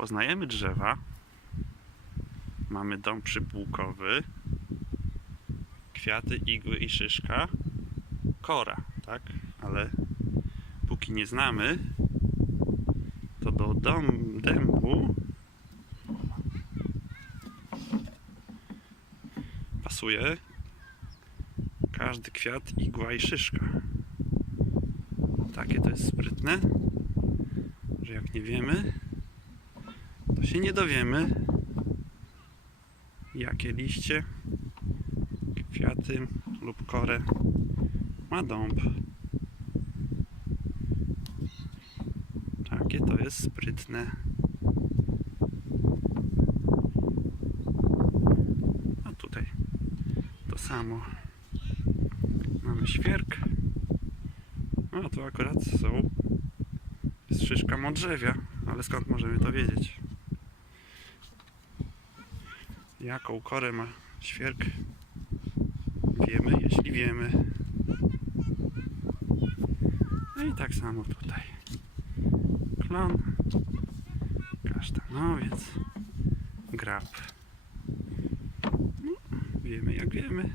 Poznajemy drzewa. Mamy dom przypółkowy. Kwiaty, igły i szyszka. Kora, tak? Ale póki nie znamy, to do dom dębu pasuje każdy kwiat, igła i szyszka. Takie to jest sprytne, że jak nie wiemy, to się nie dowiemy, jakie liście, kwiaty lub korę ma dąb. Takie to jest sprytne. A tutaj to samo. Mamy świerk. No, tu akurat są jest szyszka modrzewia, ale skąd możemy to wiedzieć? Jaką korę ma świerk? Wiemy, jeśli wiemy. No i tak samo tutaj. Klon, kasztanowiec, grab. No, wiemy jak wiemy.